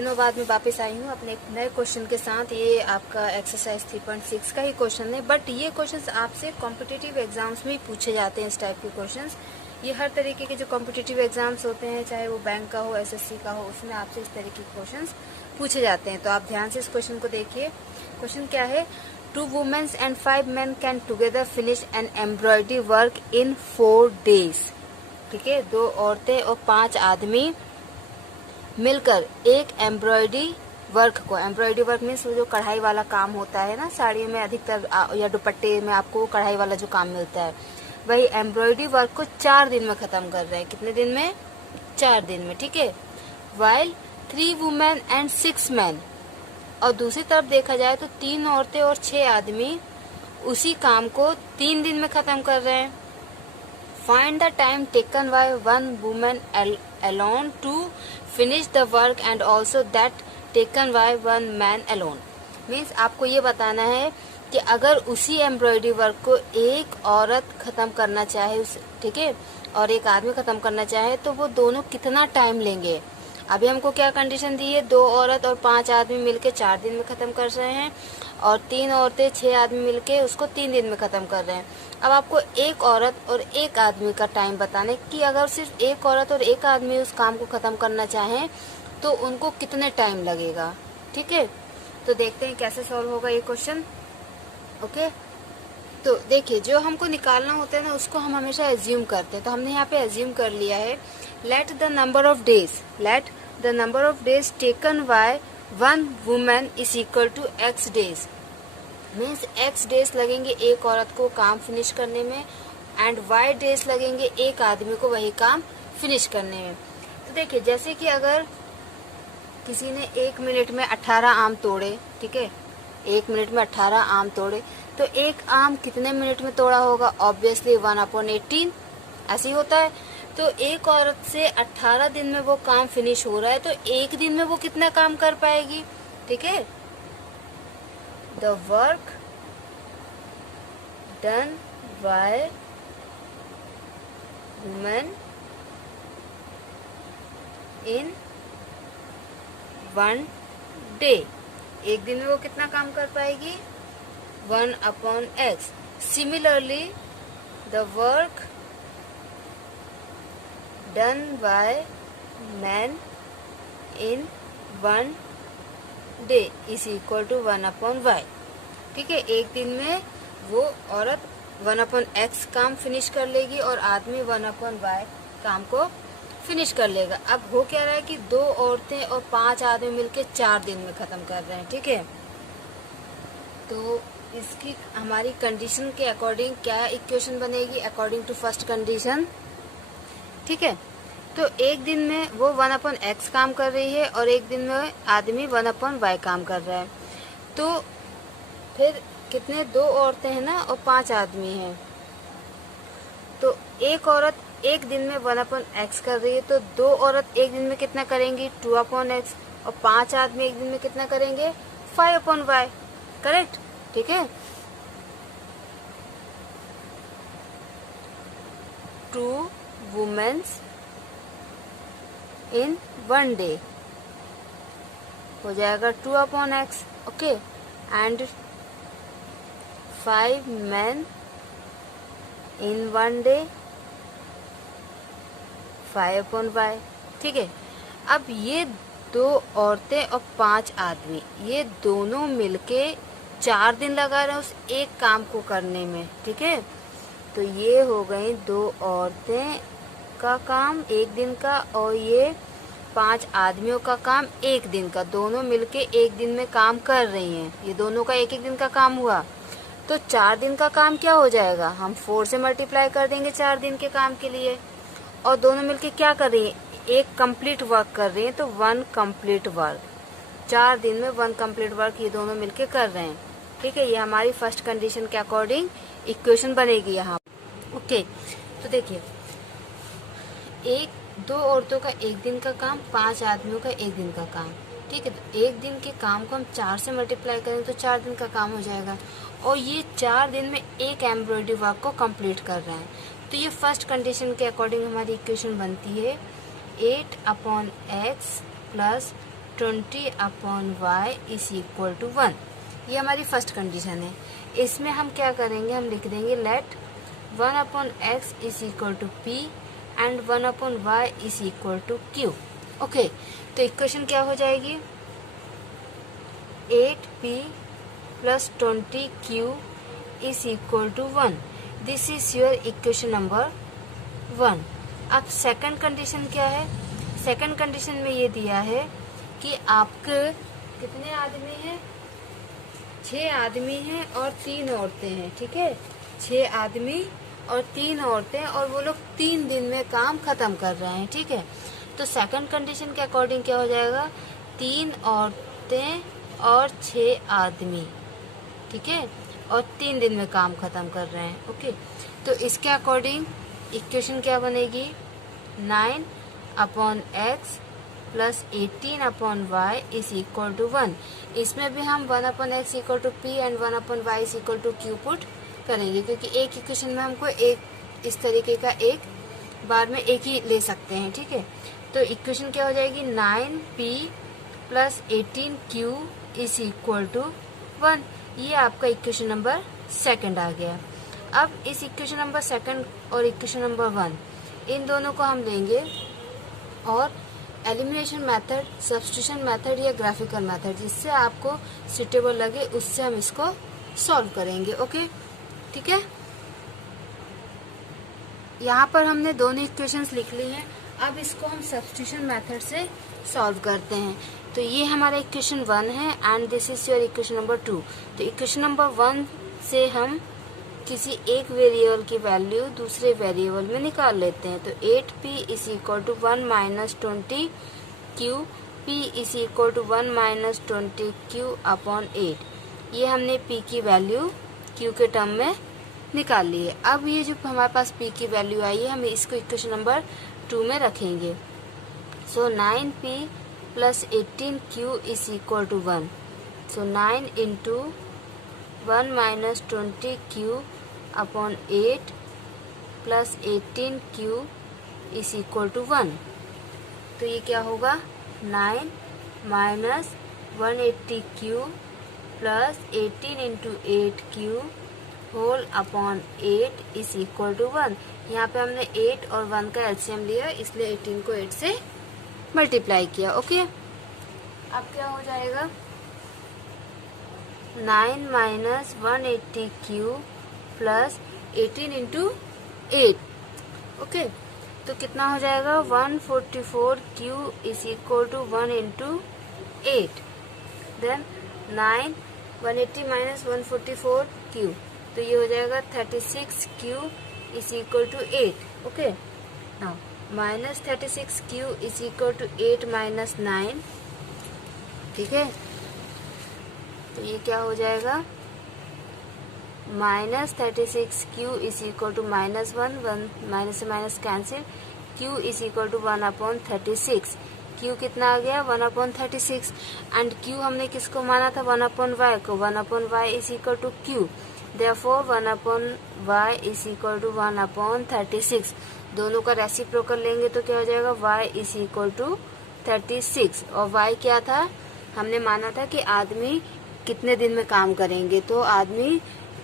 दिनों बाद मैं वापस आई हूँ अपने एक नए क्वेश्चन के साथ। ये आपका एक्सरसाइज 3.6 का ही क्वेश्चन है, बट ये क्वेश्चंस आपसे कॉम्पिटिटिव एग्जाम्स में ही पूछे जाते हैं। इस टाइप के क्वेश्चंस ये हर तरीके के जो कॉम्पिटिटिव एग्जाम्स होते हैं, चाहे वो बैंक का हो, एसएससी का हो, उसमें आपसे इस तरीके के क्वेश्चंस पूछे जाते हैं। तो आप ध्यान से इस क्वेश्चन को देखिए। क्वेश्चन क्या है? 2 women and 5 men can together finish an embroidery work in 4 days। ठीक है, 2 औरतें और 5 आदमी मिलकर एक एम्ब्रॉयडरी वर्क को, एम्ब्रॉयडरी वर्क मीन्स वो जो कढ़ाई वाला काम होता है ना, साड़ी में अधिकतर या दुपट्टे में आपको कढ़ाई वाला जो काम मिलता है, वही एम्ब्रॉयडरी वर्क को 4 दिन में खत्म कर रहे हैं। कितने दिन में? 4 दिन में। ठीक है। वाइल 3 women and 6 men, और दूसरी तरफ देखा जाए तो 3 औरतें और 6 आदमी उसी काम को 3 दिन में खत्म कर रहे हैं। Find the time taken by 1 woman alone to finish the work and also that taken by 1 man alone। Means आपको ये बताना है कि अगर उसी एम्ब्रॉयडरी वर्क को एक औरत खत्म करना चाहे, ठीक है, और एक आदमी खत्म करना चाहे, तो वो दोनों कितना टाइम लेंगे। अभी हमको क्या कंडीशन दी है? 2 औरत और 5 आदमी मिलके 4 दिन में खत्म कर रहे हैं, और 3 औरतें 6 आदमी मिलके उसको 3 दिन में खत्म कर रहे हैं। अब आपको एक औरत और एक आदमी का टाइम बताने कि अगर सिर्फ एक औरत और एक आदमी उस काम को खत्म करना चाहें तो उनको कितने टाइम लगेगा। ठीक है, तो देखते हैं कैसे सॉल्व होगा ये क्वेश्चन। ओके, तो देखिए, जो हमको निकालना होता है ना, उसको हम हमेशा एज्यूम करते हैं। तो हमने यहाँ पे एज्यूम कर लिया है, let the number of days taken by 1 women is equal to x days. Means x days लगेंगे एक औरत को काम फिनिश करने में, एंड y डेज लगेंगे एक आदमी को वही काम फिनिश करने में। तो देखिए, जैसे कि अगर किसी ने 1 मिनट में 18 आम तोड़े, ठीक है, 1 मिनट में 18 आम तोड़े, तो एक आम कितने मिनट में तोड़ा होगा? ऑब्वियसली 1/18 ऐसे ही होता है। तो एक औरत से 18 दिन में वो काम फिनिश हो रहा है, तो एक दिन में वो कितना काम कर पाएगी? ठीक है, the work done by women in 1 day, एक दिन में वो कितना काम कर पाएगी? 1/x। Similarly the work done by man in 1 day is equal to 1/y। ठीक है, एक दिन में वो औरत 1/x काम फिनिश कर लेगी और आदमी 1/y काम को फिनिश कर लेगा। अब हो क्या रहा है कि 2 औरतें और 5 आदमी मिलके 4 दिन में खत्म कर रहे हैं। ठीक है, तो इसकी हमारी कंडीशन के अकॉर्डिंग क्या इक्वेशन बनेगी? According to first condition. ठीक है, तो एक दिन में वो 1/x काम कर रही है और एक दिन में आदमी 1/y काम कर रहा है। तो फिर कितने? 2 औरतें हैं ना और 5 आदमी हैं। तो एक औरत एक दिन में 1/x कर रही है, तो 2 औरत एक दिन में कितना करेंगी? 2/x, और 5 आदमी एक दिन में कितना करेंगे? 5/y। करेक्ट? ठीक है, 2 वुमेन्स इन 1 डे हो जाएगा 2/x। Okay, and 5 men in 1 day 5/y। ठीक है, अब ये 2 औरतें और 5 आदमी, ये दोनों मिलके 4 दिन लगा रहे हैं उस एक काम को करने में। ठीक है, तो ये हो गई 2 औरतें का काम एक दिन का, और ये 5 आदमियों का काम एक दिन का, दोनों मिलके एक दिन में काम कर रही हैं। ये दोनों का एक दिन का काम हुआ, तो 4 दिन का काम क्या हो जाएगा? हम 4 से मल्टीप्लाई कर देंगे 4 दिन के काम के लिए, और दोनों मिलके क्या कर रही हैं? एक कंप्लीट वर्क कर रही हैं, तो 1 कंप्लीट वर्क। 4 दिन में 1 कंप्लीट वर्क ये दोनों मिलके कर रहे हैं। ठीक है, ये हमारी फर्स्ट कंडीशन के अकॉर्डिंग इक्वेशन बनेगी यहाँ। ओके, तो देखिए, 2 औरतों का एक दिन का काम, 5 आदमियों का एक दिन का काम। ठीक है, तो एक दिन के काम को हम 4 से मल्टीप्लाई करें तो 4 दिन का काम हो जाएगा, और ये 4 दिन में एक एम्ब्रॉयडरी वर्क को कंप्लीट कर रहे हैं। तो ये फर्स्ट कंडीशन के अकॉर्डिंग हमारी इक्वेशन बनती है 8/x plus 20 upon y is equal to 1। ये हमारी फर्स्ट कंडीशन है। इसमें हम क्या करेंगे, हम लिख देंगे let 1 upon x is equal to p and 1 upon y is equal to q. Okay, तो इक्वेशन क्या हो जाएगी, 8p plus 20q is equal to 1। This is your equation number 1। अब सेकंड कंडीशन क्या है, सेकंड कंडीशन में ये दिया है कि आपके कितने आदमी हैं, 6 आदमी हैं और 3 औरतें हैं। ठीक है, 6 आदमी और 3 औरतें, और वो लोग 3 दिन में काम खत्म कर रहे हैं। ठीक है, तो सेकंड कंडीशन के अकॉर्डिंग क्या हो जाएगा, 3 औरतें और 6 आदमी, ठीक है, और 3 दिन में काम खत्म कर रहे हैं। ओके, तो इसके अकॉर्डिंग इक्वेशन क्या बनेगी, 9 upon x plus 18 upon y is equal to 1। इसमें भी हम 1 upon x equal to p and 1 upon y is equal to q put करेंगे, क्योंकि एक इक्वेशन में हमको एक इस तरीके का एक बार में एक ही ले सकते हैं। ठीक है, तो इक्वेशन क्या हो जाएगी, 9p plus 18q is equal to 1। ये आपका इक्वेशन नंबर सेकंड आ गया। अब इस इक्वेशन नंबर सेकंड और इक्वेशन नंबर 1 इन दोनों को हम लेंगे और एलिमिनेशन मेथड, सब्स्टिट्यूशन मेथड या ग्राफिकल मेथड, जिससे आपको सुटेबल लगे उससे हम इसको सॉल्व करेंगे। ओके, ठीक है, यहाँ पर हमने दोनों इक्वेशंस लिख ली हैं। अब इसको हम सब्स्टिट्यूशन मेथड से सॉल्व करते हैं। तो ये हमारा इक्वेशन 1 है and this is your equation number 2। तो इक्वेशन नंबर 1 से हम किसी एक वेरिएबल की वैल्यू दूसरे वेरिएबल में निकाल लेते हैं। तो 8p is equal to 1 minus 20q, p is equal to 1 minus 20q upon 8। ये हमने p की वैल्यू q के टर्म में निकाल ली है। अब ये जो हमारे पास p की वैल्यू आई है, हम इसको इक्वेशन नंबर 2 में रखेंगे। So 9p plus 18q is equal to 1। So 9 into 1 minus 20q upon 8 plus 18q is equal to 1। तो ये क्या होगा, 9 minus 180q plus 18 into 8q whole upon 8 is equal to 1। यहाँ पे हमने 8 और 1 का एलसीएम लिया, इसलिए 18 को 8 से मल्टीप्लाई किया। ओके, अब क्या हो जाएगा, 9 minus 180q plus 18 into 8। Okay, तो कितना हो जाएगा, 144q is equal to 1 into 8। Then 9 180 minus 144q, तो ये हो जाएगा 36q is equal to 8। Okay, now minus 36q is equal to 8 minus 9। ठीक है, तो ये क्या हो जाएगा, minus 36q is equal to minus 1 minus से minus cancel, q is equal to 1 upon 36। q कितना आ गया, 1 अपॉन 36 एंड q हमने किसको माना था, 1 अपॉन वाई को। 1 upon y is equal to q, therefore 1 upon y is equal to 1 upon 36। दोनों का रेसिप्रोकल लेंगे तो क्या हो जाएगा, y इज इक्वल टू 36। और y क्या था, हमने माना था कि आदमी कितने दिन में काम करेंगे, तो आदमी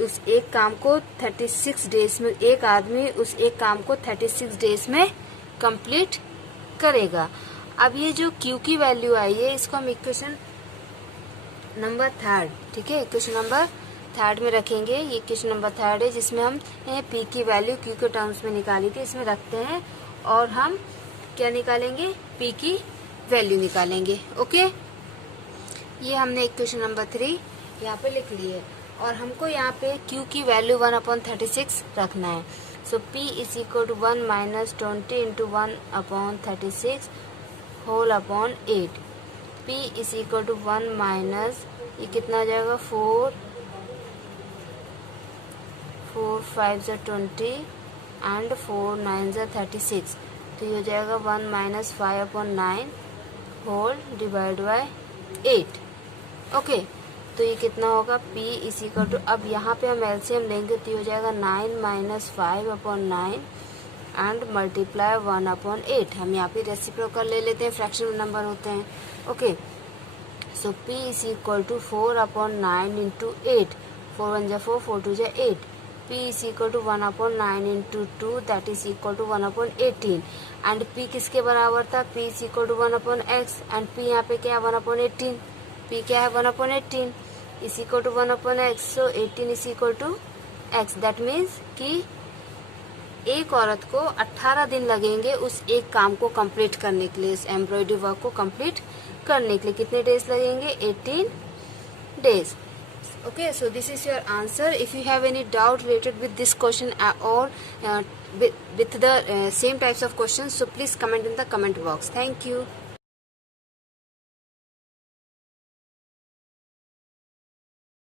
उस एक काम को 36 डेज में, एक आदमी उस एक काम को 36 डेज में कंप्लीट करेगा। अब ये जो q की वैल्यू आई है, इसको हम इक्वेशन नंबर 3, ठीक है, इक्वेशन नंबर 3 में रखेंगे। ये इक्वेशन नंबर 3 है, जिसमें हम p की वैल्यू q के टर्म्स में निकाली थी, इसमें रखते हैं और हम क्या निकालेंगे, p की वैल्यू निकालेंगे। ओके, ये हमने इक्वेशन नंबर 3 यहाँ पे लिख ली है और हमको यहाँ पे q की वैल्यू 1 अपॉन 36 रखना है। So p is equal to 1 minus 20 into 1 upon 36 whole upon 8। p is equal to 1 minus, ये कितना आ जाएगा, 4 5 ज़ा 20 एंड 4 9 ज़ा 36। तो ये हो जाएगा 1 minus 5 upon 9 whole divide by 8। Okay, तो ये कितना होगा, p इज इक्वल टू, अब यहाँ पे हम एलसीएम लेंगे तो ये हो जाएगा 9 minus 5 upon 9 and multiply 1 upon 8। हम यहाँ पे रेसिप्रोकल ले लेते हैं, फ्रैक्शन नंबर होते हैं। Okay, So P is equal to 4 upon 9 into 8. 4 1 is 4, 4 2 is 8. P is equal to 1 upon 9 into 2, that is equal to 1 upon 18. And P किसके बराबर था? P is equal to 1 upon x. And P यहाँ पे क्या है? 1 upon 18. P क्या है? 1 upon 18 is equal to 1 upon x. So 18 is equal to x. That means कि एक औरत को 18 दिन लगेंगे उस एक काम को कंप्लीट करने के लिए, इस एम्ब्रॉयडरी वर्क को कंप्लीट करने के लिए कितने डेज लगेंगे? 18 days. Okay, so this is your answer. If you have any doubt related with this question or with the same types of questions, so please comment in the comment box. Thank you.